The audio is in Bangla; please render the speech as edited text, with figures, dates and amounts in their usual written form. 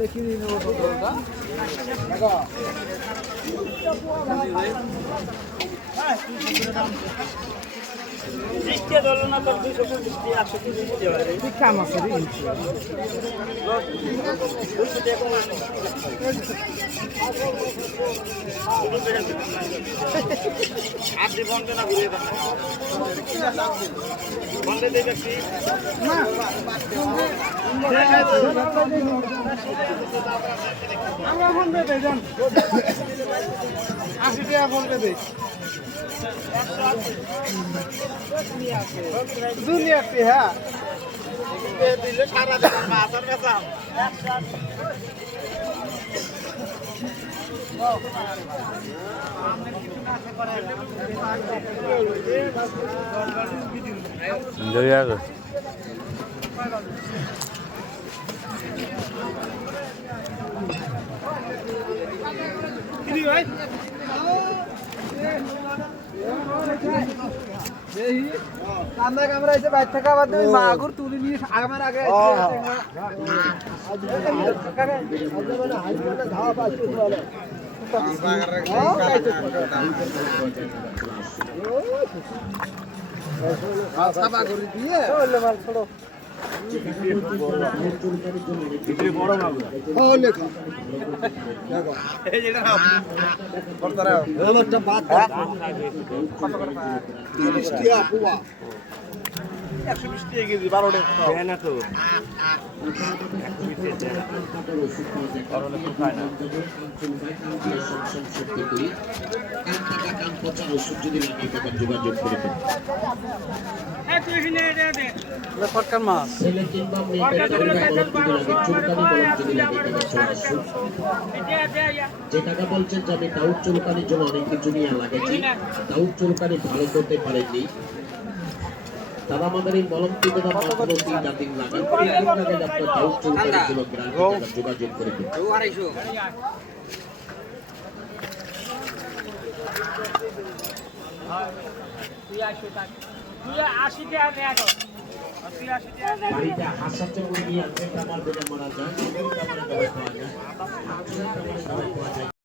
দেখি ওটা কাম আছে আপনি বন্ধে না ঘুরিয়ে দেন বন্ধে দেবে কি আমরা ফোন পে দেন 80 টাকা ফোন পে দেই দুনিয়া কি হ্যাঁ দিলে সারা দিন মাছের বেচা কান্দা কামরা এসে বাইর থাকা বাদ দিয়ে মাগুর তুলে নিয়ে আমার আগে যে টাকা বলছেন যে আমি দাউদ চুলকানির জন্য অনেক কিছু নিয়ে লাগাইছি দাউদ চুলকানি ভালো করতে পারেননি তারা আমাদের এই মলম থেকে মাত্র 3 দিন লাগান 3 দিন আগে আপনার দাউদ চুলকানির জন্য গ্রাহক যোগাযোগ করে দিন বাড়িতে হাসা চমড়ি আছে আমার বেটা মারা যায়